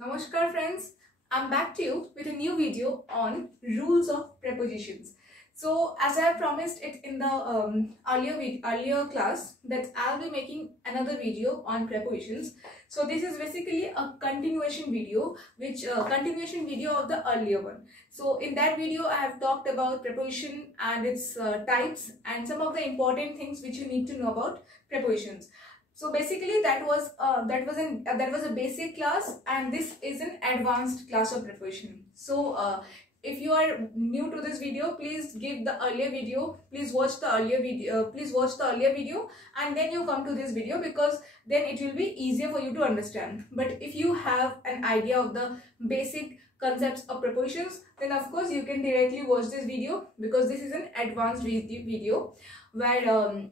Namaskar friends, I'm back to you with a new video on rules of prepositions. So as I have promised it in the earlier class that I'll be making another video on prepositions. So this is basically a continuation video of the earlier one. So in that video I have talked about preposition and its types and some of the important things which you need to know about prepositions. So basically that was a basic class, and this is an advanced class of preparation. So if you are new to this video, please give the earlier video. Please watch the earlier video, and then you come to this video, because then it will be easier for you to understand. But if you have an idea of the basic concepts of prepositions, then of course you can directly watch this video, because this is an advanced video where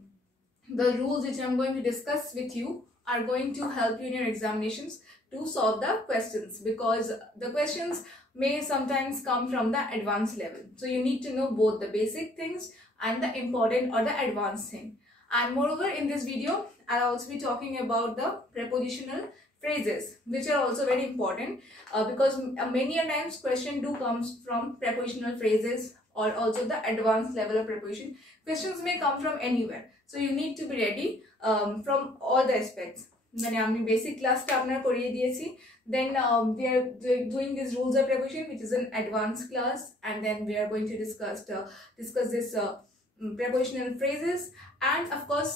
the rules which I'm going to discuss with you are going to help you in your examinations to solve the questions, because the questions may sometimes come from the advanced level. So you need to know both the basic things and the important or the advanced thing. And moreover, in this video, I'll also be talking about the prepositional phrases, which are also very important because many a times question do comes from prepositional phrases, or also the advanced level of preposition. Questions may come from anywhere. So you need to be ready from all the aspects. আমি basic class টা আপনারা করিয়ে দিয়েছি, then we are doing these rules of preposition, which is an advanced class, and then we are going to discuss this prepositional phrases, and of course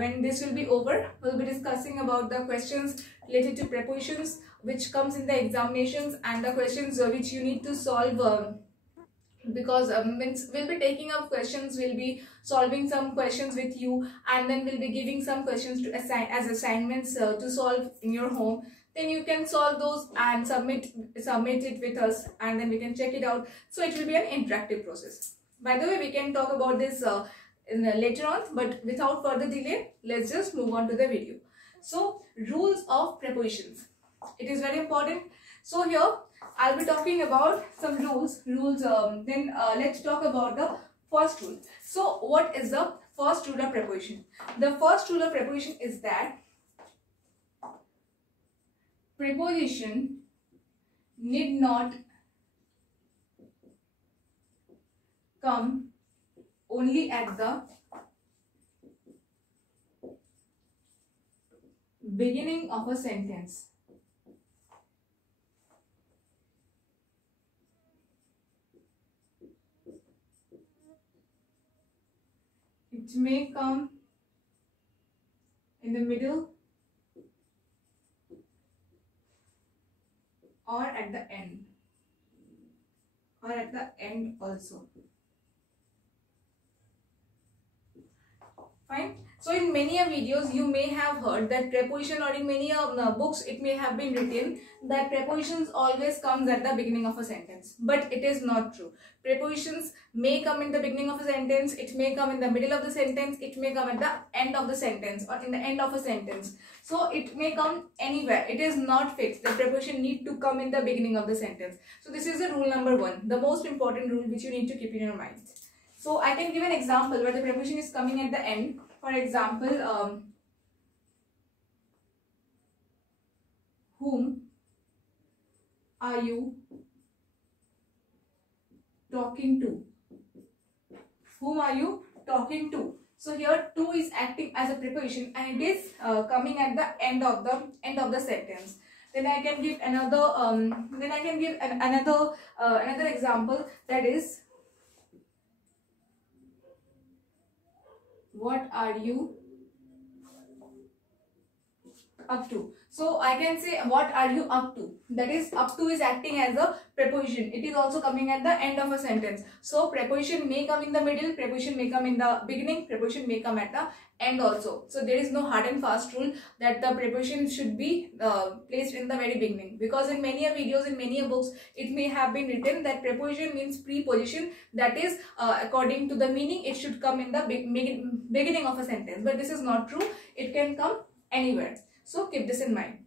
when this will be over, we'll be discussing about the questions related to prepositions which comes in the examinations, and the questions which you need to solve because we'll be taking up questions, we'll be solving some questions with you, and then we'll be giving some questions to assign as assignments to solve in your home. Then you can solve those and submit it with us, and then we can check it out. So it will be an interactive process. By the way, we can talk about this later on, but without further delay, let's just move on to the video. So rules of prepositions, it is very important. So here I'll be talking about some rules. Then let's talk about the first rule. So what is the first rule of preposition? The first rule of preposition is that preposition need not come only at the beginning of a sentence. It may come in the middle or at the end, also. Fine. So in many videos you may have heard that preposition, or in many books it may have been written that prepositions always comes at the beginning of a sentence, but it is not true. Prepositions may come in the beginning of a sentence, it may come in the middle of the sentence, it may come at the end of the sentence, or in the end of a sentence. So it may come anywhere. It is not fixed. The preposition need to come in the beginning of the sentence. So this is the rule number 1, the most important rule which you need to keep in your mind. So I can give an example where the preposition is coming at the end. For example, whom are you talking to? Whom are you talking to? So here to is acting as a preposition, and it is coming at the end of the sentence. Then I can give another another example, that is, what are you up to? So I can say what are you up to, that is up to is acting as a preposition. It is also coming at the end of a sentence. So preposition may come in the middle, preposition may come in the beginning, preposition may come at the end also. So there is no hard and fast rule that the preposition should be placed in the very beginning, because in many videos, in many books, it may have been written that preposition means preposition, that is according to the meaning it should come in the beginning of a sentence. But this is not true. It can come anywhere. So keep this in mind.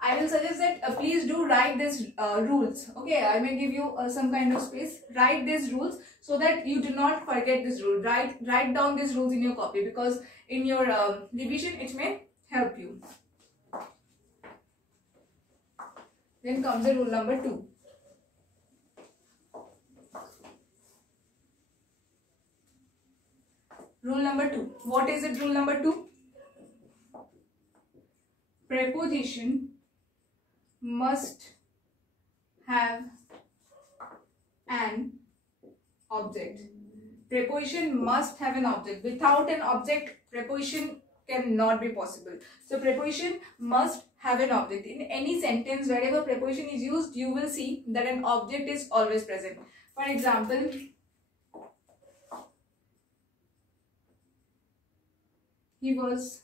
I will suggest that please do write these rules. Okay, I may give you some kind of space. Write these rules so that you do not forget this rule. Write down these rules in your copy, because in your revision it may help you. Then comes the rule number 2. Rule number 2. What is it? Rule number 2. Preposition must have an object. Preposition must have an object. Without an object, preposition cannot be possible. So preposition must have an object. In any sentence, wherever preposition is used, you will see that an object is always present. For example, he was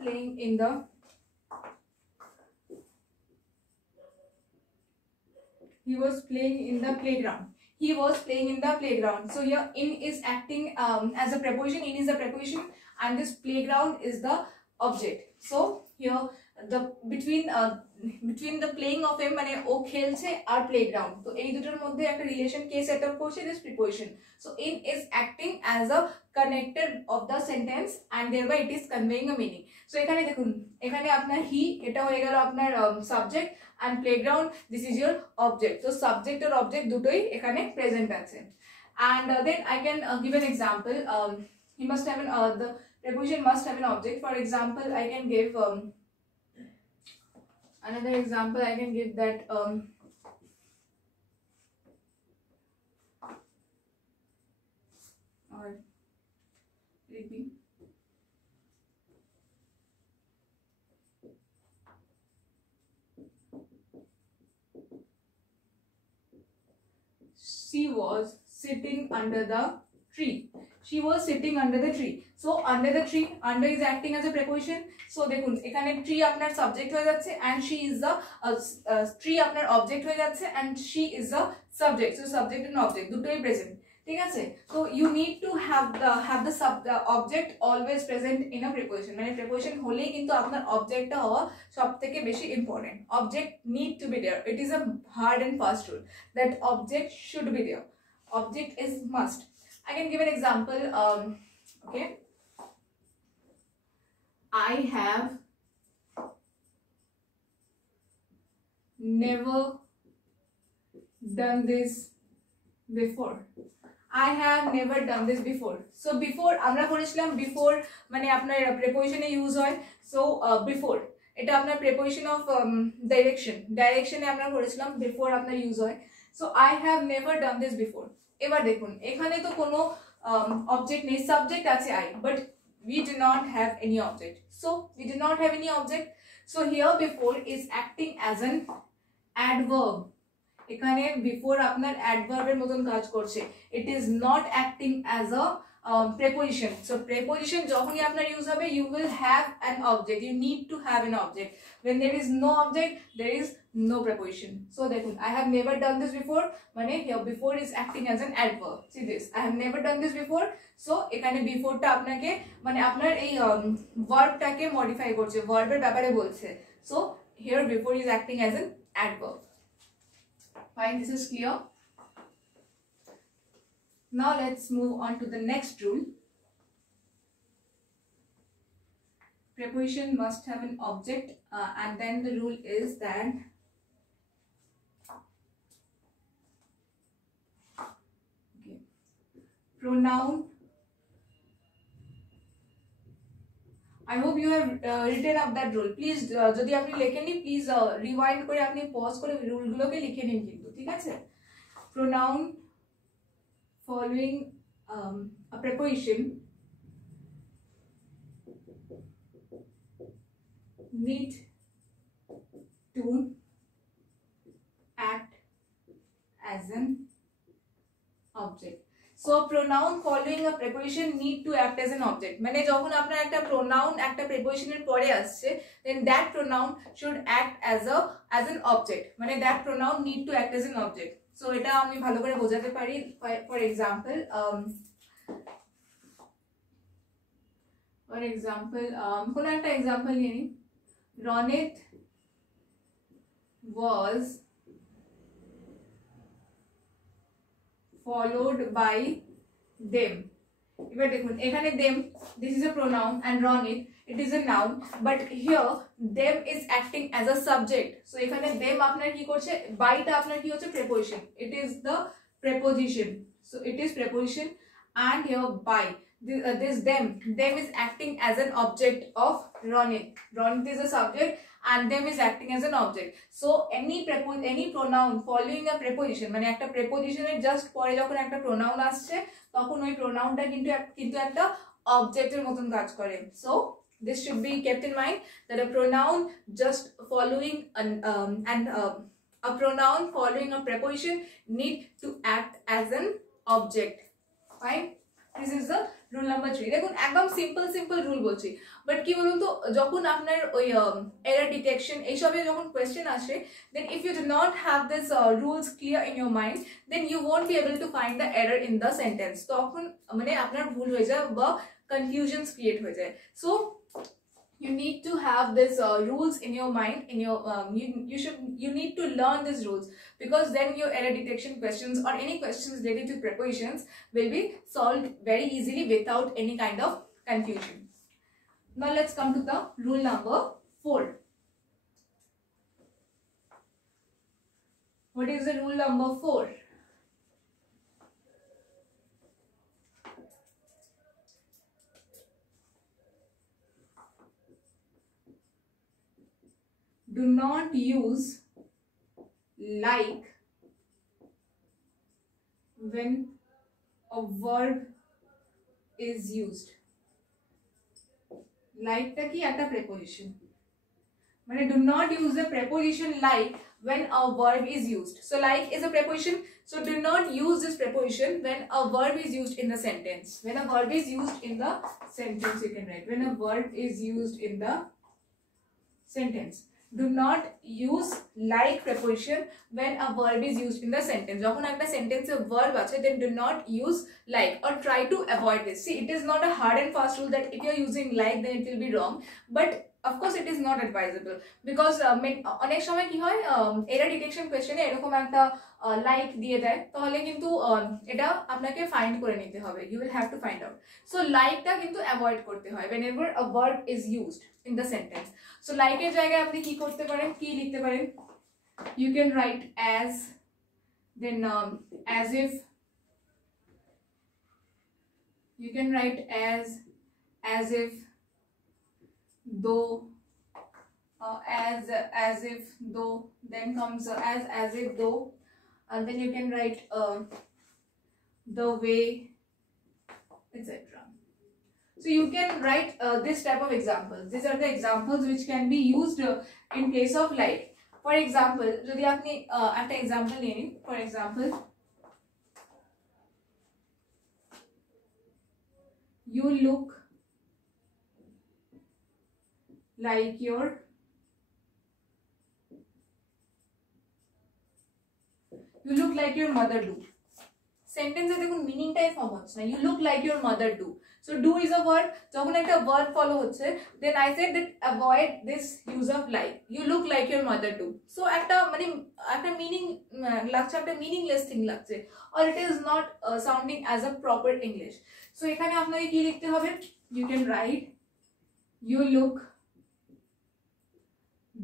playing in the playground. He was playing in the playground. So here in is acting as a preposition. In is the preposition and this playground is the object. So here the between the playing of him মানে ও খেলছে আর playground, তো এই দুটোর মধ্যে একটা relation কে set up করছে, this preposition. So in is acting as a connector of the sentence and thereby it is conveying a meaning. So এখানে দেখুন, এখানে আপনার he এটা হয়ে গেল আপনার subject and playground, this is your object. So subject or object দুটোই এখানে present আছে. And then I can give an example. He must have an the preposition must have an object. For example, I can give another example. I can give that or it be she was sitting under the tree. She was sitting under the tree. So under the tree, under is acting as a preposition. So দেখুন এখানে tree আপনার subject হয়ে যাচ্ছে and she is the tree আপনার object হয়ে যাচ্ছে and she is the subject. So subject and object দুটোই present. ঠিক আছে? So you need to have the object always present in a preposition. মানে preposition হলেই কিন্তু আপনার objectটা হওয়া সবথেকে বেশি important. Object need to be there. It is a hard and fast rule that object should be there. Object is must. I can give an example. Okay. I have never done this before. I have never done this before. So before আমরা করেছিলাম before মানে আপনার preposition এ use হয়. So before এটা আপনার preposition of direction এ আমরা করেছিলাম, before আপনার use হয়. So I have never done this before. এবার দেখুন এখানে তো কোনো object নেই, subject আছে I, but we do not have any object. So we do not have any object. So here before is acting as an adverb. এখানে before আপনার adverb এর মতন কাজ করছে. It is not acting as a preposition. So preposition যখনই আপনার use হবে, you will have an object. You need to have an object. When there is no object, there is no preposition. So দেখুন I have never done this before মানে here before is acting as an adverb. See this, I have never done this before. So এখানে before টা আপনাকে মানে আপনার এই verb টাকে modify করছে, verb এর ব্যাপারে বলছে. So here before is acting as an adverb. Fine, this is clear. Now let's move on to the next rule. Preposition must have an object and then the rule is that pronoun. I hope you have written up that rule. Please যদি আপনি লেখেননি please rewind করে আপনি pause করে rule গুলোকে লিখে নিন কিন্তু, ঠিক আছে? Pronoun following a preposition need to act as an object. So pronoun following a preposition need to act as an object. মানে যখন আপনার একটা pronoun একটা preposition এর পরে আসছে, then that pronoun should act as an object. মানে that pronoun need to act as an object. So এটা আমি ভালো করে বোঝাতে পারি. For example, কোন একটা example নিয়ে নিই. Ronit was followed by them. এবার দেখুন এখানে them, this is a pronoun, and run it is a noun, but here them is acting as a subject. So এখানে them আপনার কি করছে, by টা আপনার কি হচ্ছে preposition, it is the preposition, so it is preposition, and here by this them is acting as an object of run it is a subject and them is acting as an object. So any pronoun following a preposition মানে একটা preposition এর just পরে যখন একটা pronoun আসছে তখন ওই pronounটা কিন্তু একটা object এর মতন কাজ করে. So this should be kept in mind that a pronoun just following a pronoun following a preposition need to act as an object. Fine. This is the rule number 3. দেখুন একদম সিম্পল রুল বলছি, but কি বলুন তো যখন আপনার ওই error detection এইসবে যখন কোয়েশ্চেন আসে, then if you do not have this rules clear in your mind, then you won't be able to find the error in the sentence. তখন মানে আপনার ভুল হয়ে যায় বা কনফিউশনস ক্রিয়েট হয়ে যায়. So you need to have this rules in your mind, in your you need to learn these rules, because then your error detection questions or any questions related to prepositions will be solved very easily without any kind of confusion. Now let's come to the rule number 4. What is the rule number 4? Do not use like when a verb is used. Like টা কি একটা preposition, মানে do not use the preposition like when a verb is used. So like is a preposition, so do not use this preposition when a verb is used in the sentence. When a verb is used in the sentence, you can write when a verb is used in the sentence. Do not use like preposition when a verb is used in the sentence. যখন একটা sentence এ verb আছে, then do not use like or try to avoid this. See, it is not a hard and fast rule that if you are using like then it will be wrong, but of course it is not advisable, because অনেক সময় কি হয় error detection question এ এরকম একটা like দিয়ে দেয়, তাহলে কিন্তু এটা আপনাকে ফাইন্ড করে নিতে হবে, you will have to find out. So লাইকটা কিন্তু অ্যাভয়েড করতে হয় whenever a verb is used in the sentence. So like এর জায়গায় আপনি কি করতে পারেন, কি লিখতে পারেন, you can write as, then as if, you can write as if, though, as if, though, then comes as if, though, and then you can write the way, etc. So you can write this type of examples. These are the examples which can be used in place of like. For example, যদি আপনি একটা example নিয়ে নিন, for example, you look like your mother do. Sentence এ দেখুন মিনিংটাই form হচ্ছে না, you look like your mother do. So do is a verb, যখন একটা verb follow হচ্ছে, then I said that avoid this use of like. You look like your mother do. So একটা মানে একটা meaning লাগছে, একটা meaningless thing লাগছে, or it is not sounding as a proper English. So এখানে আপনাকে কি লিখতে হবে, you can write you look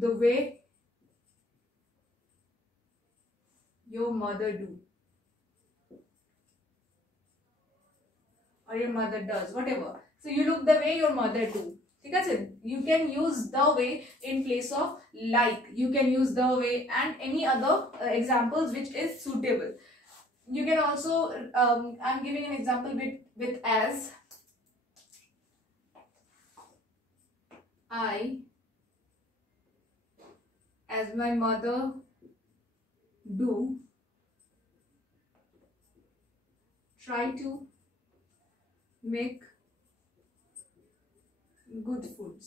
the way your mother do, or your mother does, whatever. So you look the way your mother do. ঠিক আছে, you can use the way in place of like, you can use the way and any other examples which is suitable. You can also I'm giving an example with as my mother do try to make good foods.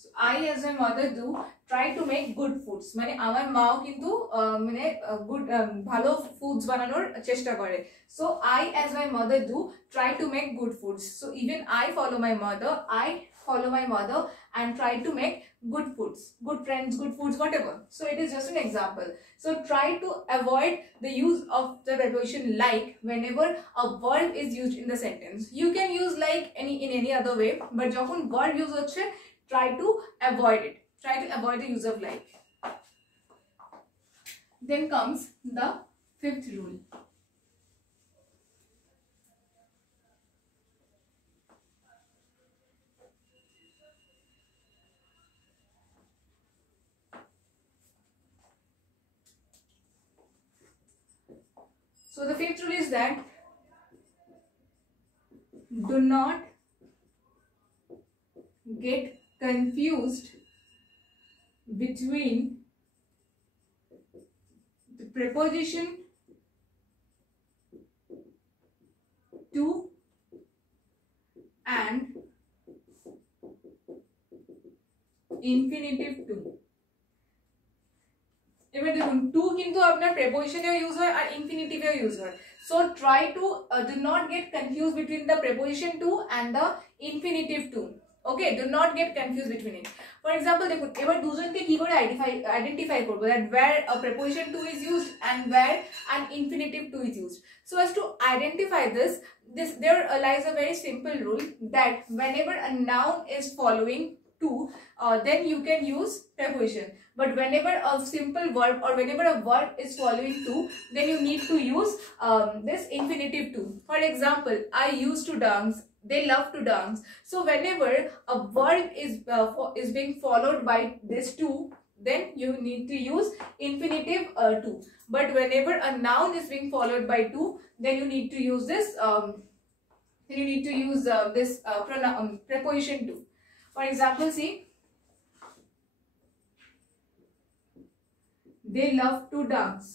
So I as my mother do try to make good foods, মানে আমার মাও কিন্তু মানে good ভালো foods বানানোর চেষ্টা করে. So I as my mother do try to make good foods. So even I follow my mother, I follow my mother and try to make good foods, good friends, good foods, whatever. So it is just an example. So try to avoid the use of the preposition like whenever a verb is used in the sentence. You can use like in any other way, but যখন verb use হচ্ছে, try to avoid it. Try to avoid the use of like. Then comes the fifth rule. So the fifth rule is that do not get confused between the preposition to and infinitive to. এবার দেখুন two কিন্তু আপনার প্রেপোজিশনেও use হয় আর ইনফিনিটিভেও use হয় so try to do not get confuse between the preposition to and the infinitive to okay do not get confuse between it for example দেখুন এবার দুজনকে কি করে আইডেন্টিফাই করবো that where a preposition to is used and where an infinitive to is used so as to identify this there lies a very simple rule that whenever a noun is following to then you can use preposition, but whenever a simple verb or whenever a verb is following to, then you need to use this infinitive to. For example, I used to dance, they love to dance. So whenever a verb is being followed by this to, then you need to use infinitive to. But whenever a noun is being followed by to, then you need to use this preposition to. For example, see, they love to dance.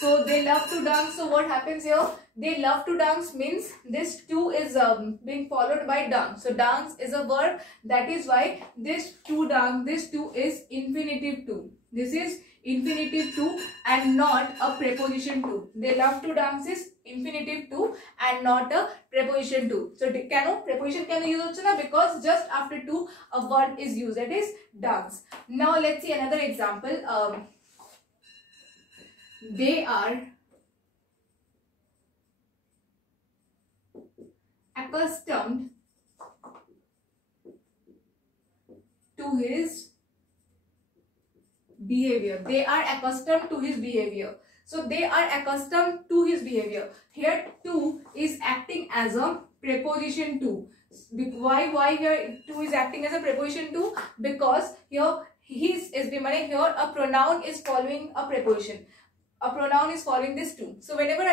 So they love to dance. So what happens here? They love to dance means this to is being followed by dance. So dance is a verb. That is why this to dance, this to is infinitive to. This is infinitive to and not a preposition to. They love to dance is infinitive to and not a preposition to. So preposition can use also na, because just after to a verb is used, that is dance. Now let's see another example. They are accustomed to his behavior. They are accustomed to his behavior. So they are accustomed to his behavior. Here to is acting as a preposition to. Why here to is acting as a preposition to? Because here his is here a pronoun is following a preposition. A pronoun is following this to. So whenever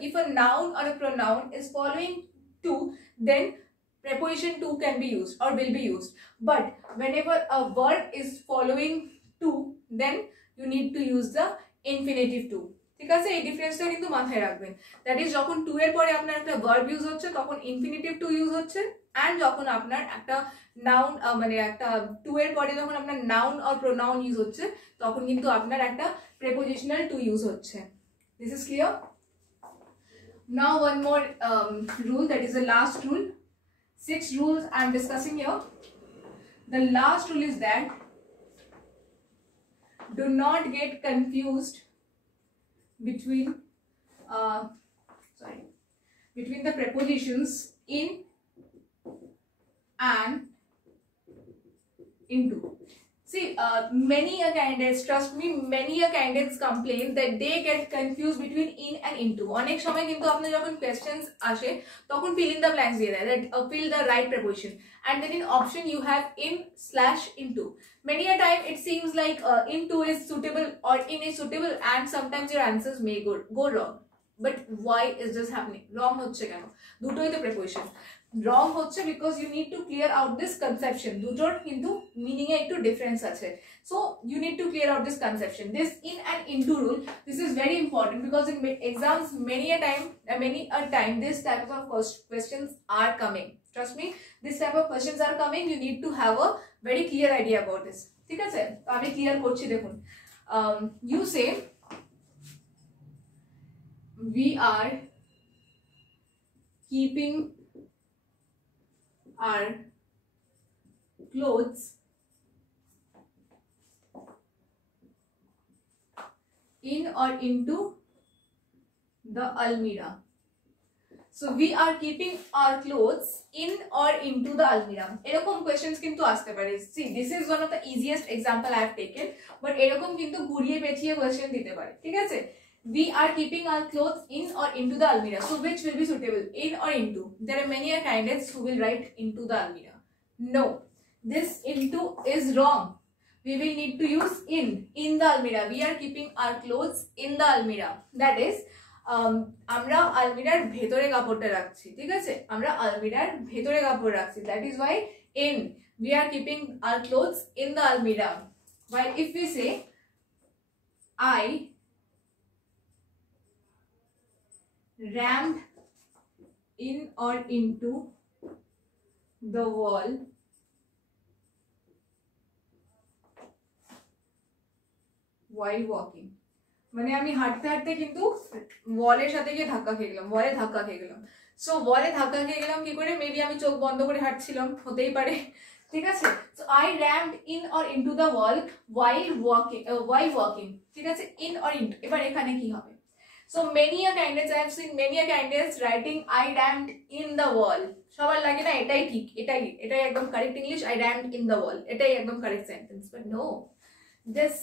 if a noun or a pronoun is following to, then preposition to can be used or will be used. But whenever a verb is following to, then you need to use the infinitive to. ঠিক আছে এই ডিফারেন্সটা কিন্তু মাথায় রাখবেন that is যখন two এর পরে আপনার একটা ভার্ব ইউজ হচ্ছে তখন ইনফিনিটিভ টু ইউজ হচ্ছে এন্ড যখন আপনার একটা নাউন মানে একটা টু এর পরে যখন আপনার নাউন অর প্রোনাউন ইউজ হচ্ছে তখন কিন্তু আপনার একটা প্রেপোজিশনাল টু ইউজ হচ্ছে this is clear now one more rule that is the last rule 6 rules I am discussing here. The last rule is that do not get confused between the prepositions in and into. See, many candidates, trust me, many candidates complain that they get confused between in and into. অনেক সময় কিন্তু আপনি যখন questions আসে তখন fill in the blanks দিয়ে দেয় that fill the right preposition and then in option you have in/into. Many a time it seems like into is suitable or in is suitable and sometimes your answers may go wrong. But why is this happening? Wrong হচ্ছে কেন? দুটোই তো preposition. Wrong হচ্ছে because you need to clear out this conception. দুটোর কিন্তু meaning এ একটু difference আছে. So you need to clear out this conception. This in and into rule, this is very important because in exams many a time this type of questions are coming. Trust me, this type of questions are coming. You need to have a very clear idea about this. ঠিক আছে? আমি clear করছি দেখুন. You say we are keeping our clothes in or into the almirah. So we are keeping our clothes in or into the almirah. এরকম questions কিন্তু আসতে পারে. See, this is one of the easiest example I have taken, but এরকম কিন্তু ঘুরিয়ে পেঁচিয়ে question দিতে পারে. ঠিক আছে? We are keeping our clothes in or into the almirah. So which will be suitable? In or into? There are many candidates who will write into the almirah. No, this into is wrong. We will need to use in the almirah. We are keeping our clothes in the almirah. That is, আমরা আলমিরার ভেতরে কাপড়টা রাখছি. ঠিক আছে? আমরা আলমিরার ভেতরে কাপড় রাখছি. That is why in. We are keeping our clothes in the almirah. While if we say I rammed in or into the wall while walking. মানে আমি হাঁটতে হাঁটতে কিন্তু ওয়ালের সাথে গিয়ে ধাক্কা খেয়ে গেলাম, ওয়ালে ধাক্কা খেয়ে গেলাম. সো ওয়ালে ধাক্কা খেয়ে গেলাম কি করে? মেবি আমি চোখ বন্ধ করে হাঁটছিলাম, হতেই পারে. ঠিক আছে? So I rammed in or into the wall while walking. ঠিক আছে? in or into. এবার এখানে কি হবে? So many a candidates, I have seen many a candidates writing I rammed in the wall. সবার লাগে না এটাই ঠিক, এটাই একদম correct English. I rammed in the wall, এটাই একদম correct sentence. But no, this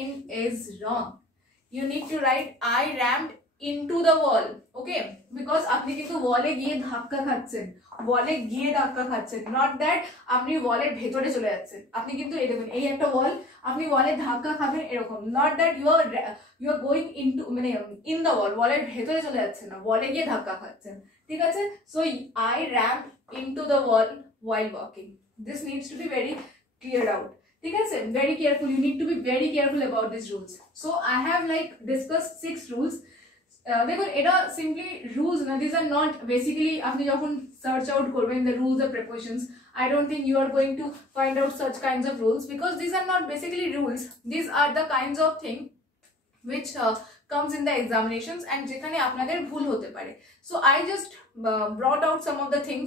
in is wrong. You need to write I rammed into the wall. Okay, because আপনি কিন্তু ওয়ালে গিয়ে ধাক্কা খাচ্ছেন, not that আপনি ওয়ালের ভেতরে চলে যাচ্ছেন. আপনি কিন্তু এই দেখুন, এই একটা ওয়াল, আপনি ওয়ালে ধাক্কা খাবেন এরকম. not that you are going into মানে in the wall, ওয়ালের ভেতরে চলে যাচ্ছেন না, ওয়ালে গিয়ে ধাক্কা খাচ্ছেন. ঠিক আছে? So I rammed into the wall while walking. This needs to be very cleared out. ঠিক আছে? Very careful. You need to be very careful about these rules. So I have like discussed 6 rules. দেখুন, এটা simply rules না. These are not basically আপনি যখন search out করবেন the rules of prepositions, I don't think you are going to find out such kinds of rules, because these are not basically rules. These are the kinds of thing which comes in the examinations and যেখানে আপনাদের ভুল হতে পারে. So I just brought out some of the things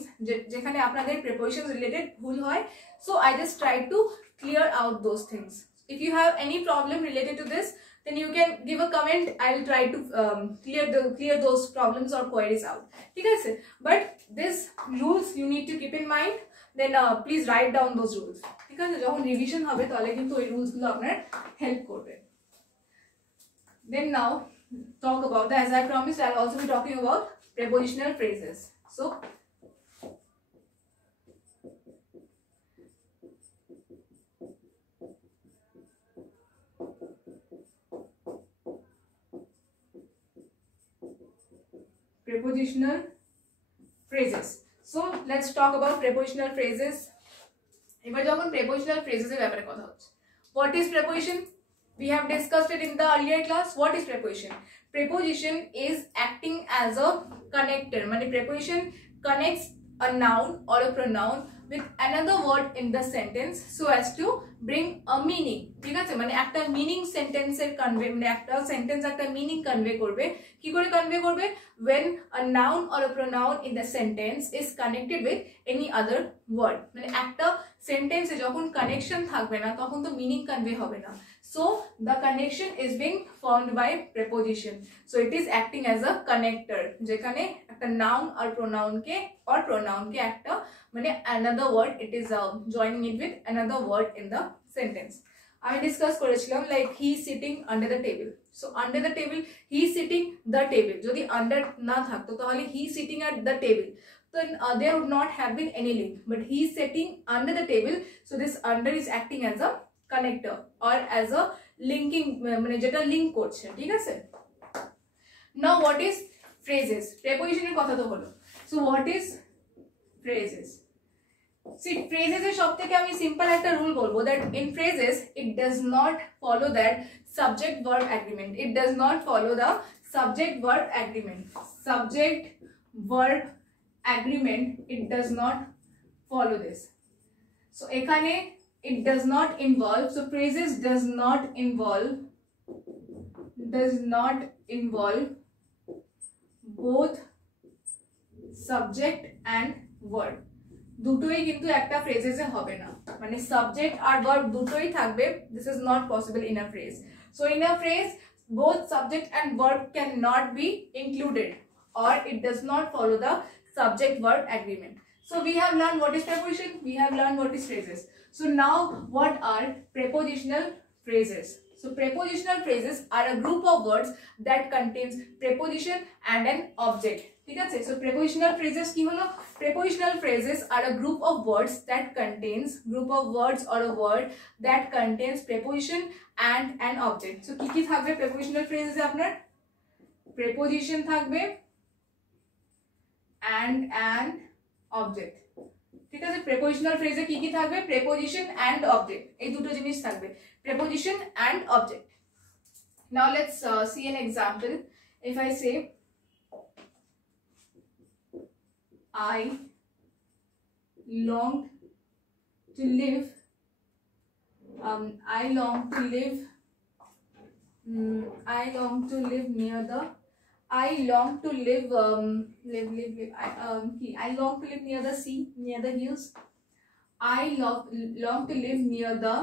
যেখানে আপনাদের prepositions related ভুল হয়. So I just tried to clear out those things. If you have any problem related to this, then you can give a comment. I will try to clear those problems or queries out. ঠিক আছে? But these rules you need to keep in mind. Then please write down those rules. ঠিক আছে? যখন revision হবে তাহলে কিন্তু ওই rules গুলো আপনার হেল্প করবে. Then now talk about as I promised, I'll also be talking about prepositional phrases. So prepositional phrases. So let's talk about prepositional phrases. এবার যখন prepositional phrases এর ব্যাপারে কথা হচ্ছে, what is preposition? We have discussed it in the earlier class. What is preposition? Preposition is acting as a connector. মানে preposition connects a noun or a pronoun with another word in the sentence so as to bring a meaning. ঠিক আছে? মানে একটা meaning সেন্টেন্সের convey, মানে একটা sentence একটা meaning convey করবে. কি করে কনভে করবে? When a noun or a pronoun in the sentence is connected with any other word. মানে একটা সেন্টেন্সে যখন কানেকশন থাকবে না তখন তো মিনিং কনভে হবে না. So the connection is being formed by preposition. So it is acting as a connector. যেখানে একটা noun or pronoun কে একটা মানে another word, it is joining it with another word in the sentence. আমি discuss করেছিলাম like he is sitting under the table. So under the table, he is sitting the table. যদি under না থাকতো তাহলে he is sitting at the table, then there would not have been any link. But he is sitting under the table, so this under is acting as a connector or as a linking, মানে যেটা link করছে. ঠিক আছে? Now what is phrases? preposition এর কথা তো হলো. So what is phrases? See, phrases এর সবথেকে আমি সিম্পল একটা রুল বলবো, that in phrases it does not follow that subject verb agreement. It does not follow the subject verb agreement. Subject verb agreement, it does not follow this. So এখানে it does not involve, so phrases does not involve both subject and verb. দুটোই কিন্তু একটা ফ্রেজেসে হবে না, মানে subject আর verb দুটোই থাকবে, this is not possible in a phrase. So in a phrase both subject and verb cannot be included, or it does not follow the subject verb agreement. So we have learned what is preposition, we have learned what is phrases. So now what are prepositional phrases? So prepositional phrases are a group of words that contains preposition and an object. ঠিক আছে? So prepositional phrases কি হলো? Prepositional phrases are a group of words that contains or a word that contains preposition and an object. So কি কি থাকবে prepositional phrases এ আপনার? Preposition থাকবে and an object. ঠিক আছে? prepositional phrase এ কি কি থাকবে? preposition and object, এই দুটো জিনিস থাকবে, preposition and object. Now let's see an example. If I say I long to live I long to live near the I long to live I long to live near the sea, near the hills. I long to live near the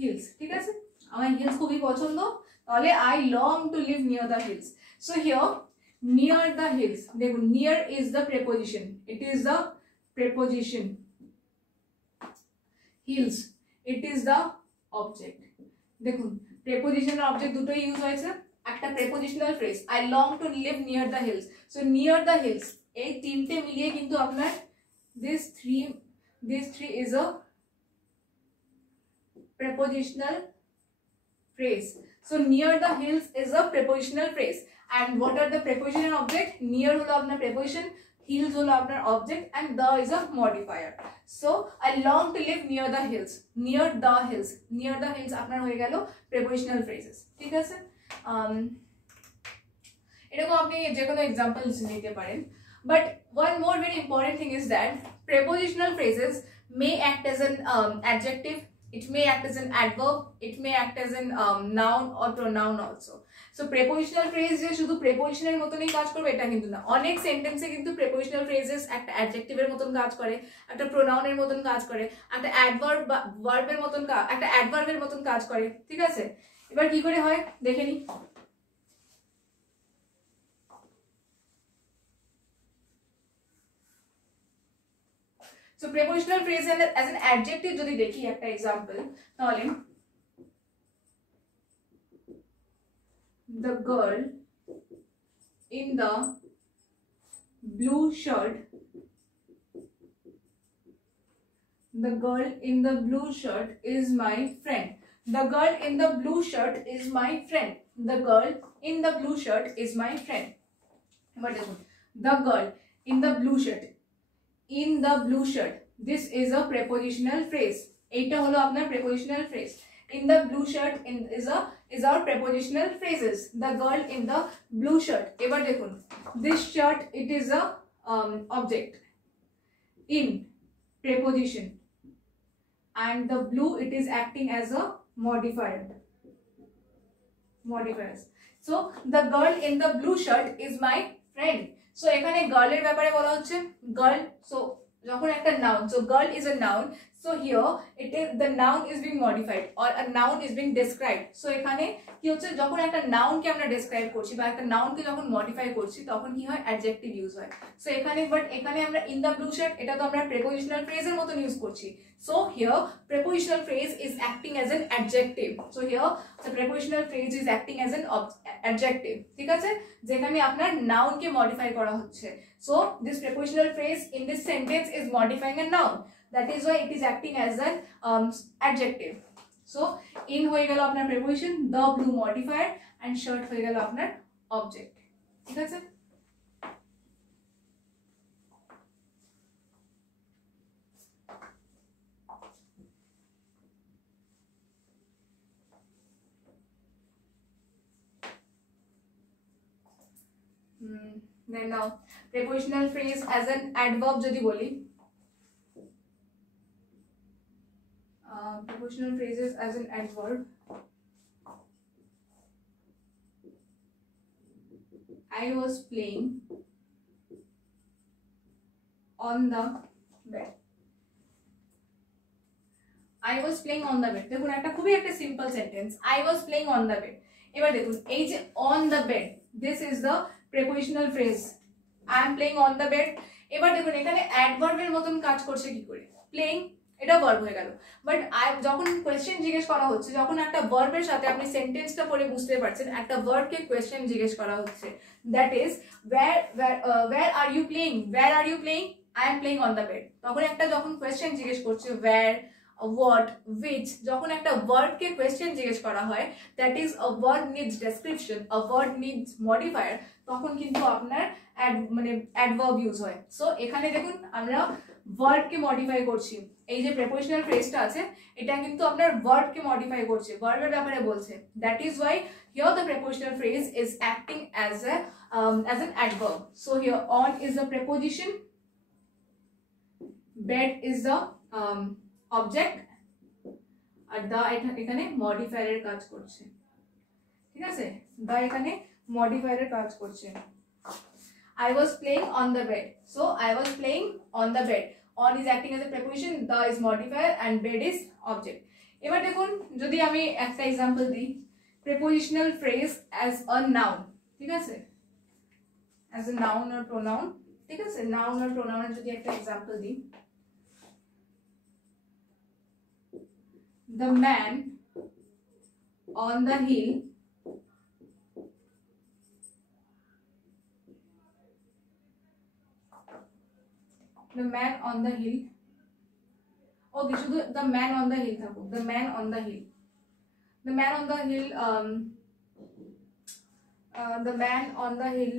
hills. ঠিক আছে? আমার hills খুবই পছন্দ, তাহলে I long to live near the hills. So here near the hills, দেখুন near is the preposition, it is the preposition. Hills, it is the object. দেখুন preposition আর object দুটোই use হয়েছে, একটা prepositional phrase I long to live near the hills. So near the hills, এই তিনটে মিলিয়ে কিন্তু আপনার this three is a prepositional phrase. So near the hills is a prepositional phrase. And what are the preposition and object? Near হলো আপনার preposition, hills হলো আপনার object, and the is a modifier. So I long to live near the hills. Near the hills আপনার হয়ে গেল prepositional phrases. ঠিক আছে? এরকম আপনি যে কোনো এক্সাম্পল নিতে পারেন। But one more very important thing is that prepositional phrases may act as an adjective, it may act as an adverb, it may act as an noun or pronoun also. So prepositional phrase যে শুধু preposition এর মতনই কাজ করবে এটা কিন্তু না, অনেক সেন্টেন্সে কিন্তু prepositional phrases একটা adjective এর মতন কাজ করে, একটা pronoun এর মতন কাজ করে, একটা adverb বা verb এর মতন একটা adverb এর মতন কাজ করে। ঠিক আছে? এবার কি করে হয় দেখে নি। So prepositional phrase as an adjective যদি দেখি একটা example, তাহলে the girl in the blue shirt, the girl in the blue shirt is my friend. The girl in the blue shirt is my friend. The girl in the blue shirt is my friend. এবার দেখুন the girl in the blue shirt, in the blue shirt, this is a prepositional phrase. এইটা হলো আপনার prepositional phrase. In the blue shirt is our prepositional phrases. The girl in the blue shirt. এবার দেখুন this shirt, it is a object. In preposition, and the blue, it is acting as a modifier. Modifiers. So the girl in the blue shirt is my friend. So এখানে girl এর ব্যাপারে বলা হচ্ছে girl, so যখন একটা noun, so girl is a noun, so here it is the noun is being modified or a noun is being described. So এখানে কি হচ্ছে যখন একটা noun কে আমরা describe করছি বা একটা noun কে যখন modify করছি তখন কি হয় adjective use হয়. So এখানে but এখানে আমরা in the blue shirt এটা তো আমরা prepositional phrase এর মতন ইউজ করছি. So here prepositional phrase is acting as an adjective. So here the prepositional phrase is acting as an adjective. ঠিক আছে? যেখানে আপনার noun কে modify করা হচ্ছে. So this prepositional phrase in this sentence is modifying a noun. That is why it is acting as an adjective. So in হয়ে গেল আপনার preposition, the blue modifier, and shirt হয়ে গেল আপনার object. ঠিক আছে? Then now prepositional phrase as an adverb যদি বলি, prepositional phrases as an adverb, I was playing on the bed. I was playing on the bed. দেখুন একটা খুবই একটা simple sentence, I was playing on the bed. এবার দেখুন এই যে on the bed, this is the prepositional phrase, I am playing on the bed. এবার দেখুন এখানে অ্যাডভার্বের মতন কাজ করছে কি করে, প্লেইং এটা ভার্ব হয়ে গেল, বাট যখন কোয়েশ্চেন জিজ্ঞেস করা হচ্ছে, যখন একটা ভার্বের সাথে আপনি সেন্টেন্সটা পড়ে বুঝতে পারছেন একটা ভার্বকে কোয়েশ্চেন জিজ্ঞেস করা হচ্ছে, that is where are you playing, where are you playing, I am playing on the bed. তখন একটা যখন কোয়েশ্চেন জিজ্ঞেস করছে where, what, which, যখন একটা ভার্বকে কোয়েশ্চেন জিজ্ঞেস করা হয়, that is a verb needs description, a verb needs modifier, তখন কিন্তু আপনার মানে অ্যাডভার্ব ইউজ হয়। সো এখানে দেখুন আমরা ভার্বকে মডিফাই করছি, এই যে প্রেপোজিশনাল ফ্রেজটা আছে এটা কিন্তু আপনার ভার্বকে মডিফাই করছে, ভার্বের ব্যাপারে বলছে, that is Y here the prepositional phrase is acting as an adverb. So here on is the preposition, bed is the object, আর দা এখানে মডিফায়ারের কাজ করছে, ঠিক আছে, দা এখানে মডিফায়ারের কাজ করছে। I was playing on the bed, so I was playing on the bed, on is acting as a preposition, the is modifier and bed is object. এবার দেখুন যদি আমি একটা এক্সাম্পল দিই, prepositional phrase as a noun, ঠিক আছে, as a noun or pronoun, ঠিক আছে, noun or pronoun এর যদি একটা এক্সাম্পল দিই, the man on the hill okay, শুধু the man on the hill থাকুক, the man on the hill, the man on the hill the man on the hill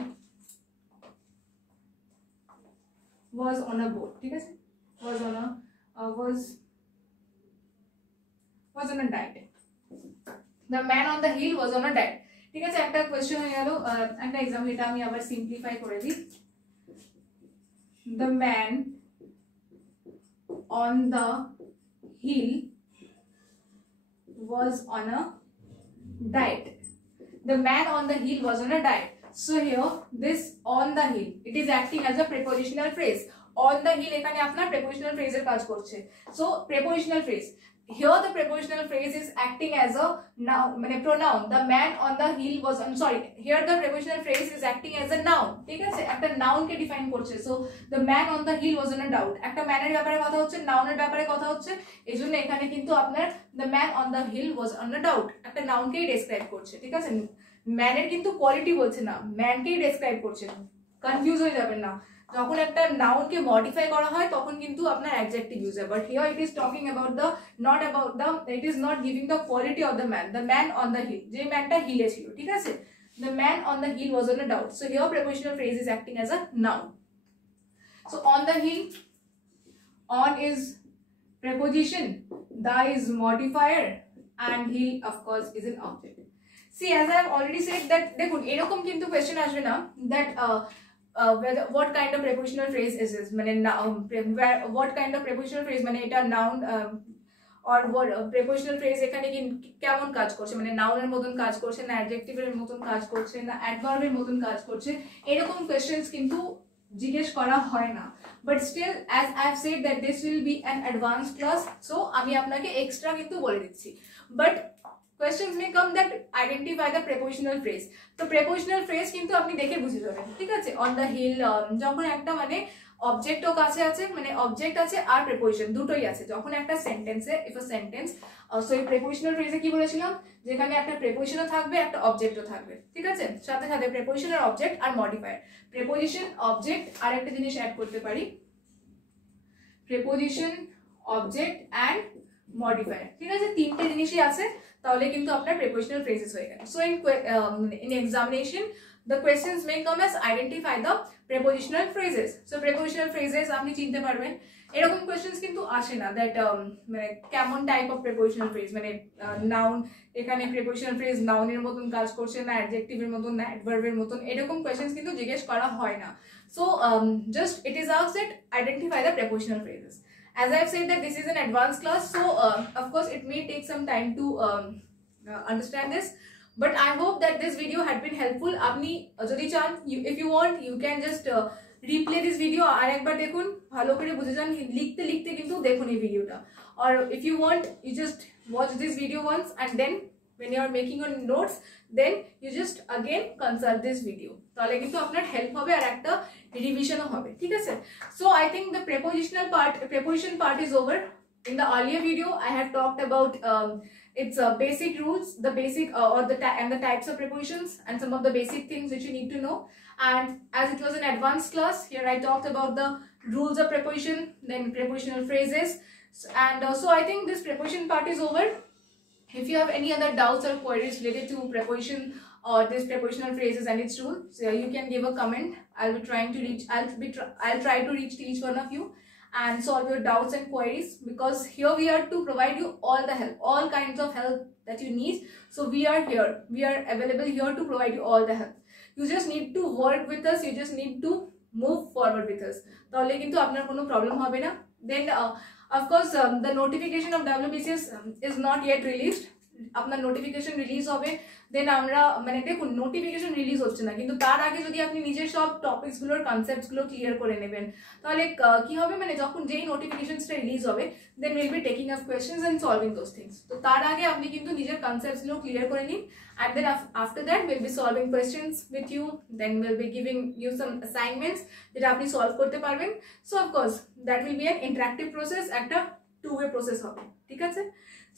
was on a boat, ঠিক আছে, was on a diet, the man on the hill was on a diet, ঠিক আছে, একটা question হয়ে গেল, একটা example, এটা আমি আবার সিম্পলিফাই করে দিই, the man on the hill was on a diet, the man on the hill was on a diet. So here this on the hill, it is acting as a prepositional phrase, on the hill এখানে আপনার prepositional phrase এর কাজ করছে, so prepositional phrase, here the prepositional phrase is acting as a noun মানে pronoun, the man on the hill was here the prepositional phrase is acting as a noun, ঠিক আছে, একটা noun কে define করছে, so the man on the hill was on a doubt, একটা man এর ব্যাপারে কথা হচ্ছে, noun এর ব্যাপারে কথা হচ্ছে, এইজন্য এখানে কিন্তু আপনার the man on the hill was on a doubt একটা noun কেই ডেসক্রাইব করছে, ঠিক আছে, man এর কিন্তু কোয়ালিটি বলছে না, man কেই ডেসক্রাইব করছে, কনফিউজ হয়ে যাবেন না, যখন একটা নাউন কে মডিফাই করা হয় তখন কিন্তু আপনার অ্যাডজেক্টিভ ইউজ হয়, but here it is talking about the not about the, it is not giving the quality of the man on the hill, যে ম্যানটা হিলে ছিল, ঠিক আছে, the man on the hill was on a doubt, so here prepositional phrase is acting as a noun. So on the hill, on is preposition, the is modifier and hill of course is an object. See, as I have already said that দেখুন এরকম কিন্তু question আসবে না that whether what kind of prepositional phrase is this, মানে what kind of prepositional phrase মানে এটা noun or what prepositional phrase এখানে কেমন কাজ করছে, মানে noun এর মতন কাজ করছে না adjective এর মতন কাজ করছে না adverb এর মতন কাজ করছে, এরকম কোশ্চেনস কিন্তু জিজ্ঞেস করা হয় না, but still as I have said that this will be an advanced class, so আমি আপনাকে এক্সট্রা কিন্তু বলে দিচ্ছি, but questions may come that identify the prepositional phrase, তো prepositional phrase কিন্তু আপনি দেখে বুঝে যাবেন, ঠিক আছে, on the hill যখন একটা মানে অবজেক্টও কাছে আছে, মানে অবজেক্ট আছে আর প্রেপোজিশন দুটোই আছে, যখন একটা সেন্টেন্সে ইফ আ সেন্টেন্স, সো এই প্রেপোজিশনাল ফ্রেজে কি বলেছিলাম, যেখানে একটা প্রেপোজিশনও থাকবে একটা অবজেক্টও থাকবে, ঠিক আছে, সাথে সাথে প্রেপোজিশন আর অবজেক্ট আর মডিফায়ার, প্রেপোজিশন অবজেক্ট আর একটা জিনিস অ্যাড করতে পারি, প্রেপোজিশন অবজেক্ট অ্যান্ড মডিফায়ার, ঠিক আছে, তিনটে জিনিসই আছে, তাহলে কিন্তু আপনার prepositional phrases হয়ে গেল। So in examination the questions may come as identify the prepositional phrases, so prepositional phrases আপনি চিনতে পারবেন, এরকম কোশ্চেন্স কিন্তু আসে না দ্যাট মানে কেমন টাইপ অফ প্রেপোজিশনাল ফ্রেজ, মানে নাউন এখানে প্রেপোজিশনাল ফ্রেজ নাউনের মতন কাজ করছে না অ্যাডজেক্টিভের মতন না অ্যাডভার্বের মতন, এরকম কোশ্চেন্স কিন্তু জিজ্ঞেস করা হয় না, so just it is asked that identify the prepositional phrases. As I have said that this is an advanced class, so of course it may take some time to understand this, but I hope that this video had been helpful. আপনি যদি চান, if you want, you can just replay this video আর একবার দেখুন, ভালো করে বুঝে যান, লিখতে লিখতে কিন্তু দেখুন এই ভিডিওটা। or if you want, you just watch this video once and then when you are making your notes, then you just again consult this video, তাহলে কিন্তু আপনার হেল্প হবে আর একটা রিভিশনও হবে, ঠিক আছে? So I think the preposition part is over. In the earlier video I have talked about its basic rules, the basic and the types of prepositions and some of the basic things which you need to know. And as it was an advanced class, here I talked about the rules of preposition, then prepositional phrases, and so I think this preposition part is over. If you have any other doubts or queries related to preposition or this prepositional phrases and its rules, so you can give a comment. I'll try to reach to each one of you and solve your doubts and queries, because here we are to provide you all the help, all kinds of help that you need. So we are available here to provide you all the help. You just need to work with us, you just need to move forward with us, তাহলে কিন্তু আপনার কোনো problem হবে না। Then of course the notification of WBCS is not yet released. আপনার notification release হবে, দেন আমরা মানে দেখুন নোটিফিকেশন রিলিজ হচ্ছে না, কিন্তু তার আগে যদি আপনি নিজের সব টপিকসগুলোর কনসেপ্টসগুলো ক্লিয়ার করে নেবেন, তাহলে কি হবে, মানে যখন যেই নোটিফিকেশনসটা রিলিজ হবে then will be taking up questions and solving those things. তো তার আগে আপনি কিন্তু নিজের কনসেপ্টসগুলো ক্লিয়ার করে নিন, and then after that we'll be solving questions with you, then we'll be giving you some assignments যেটা আপনি সলভ করতে পারবেন। So of course that will be an interactive process, একটা two-way process হবে, ঠিক আছে?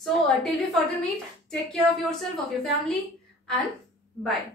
So till we further meet, take care of yourself, of your family, and bye.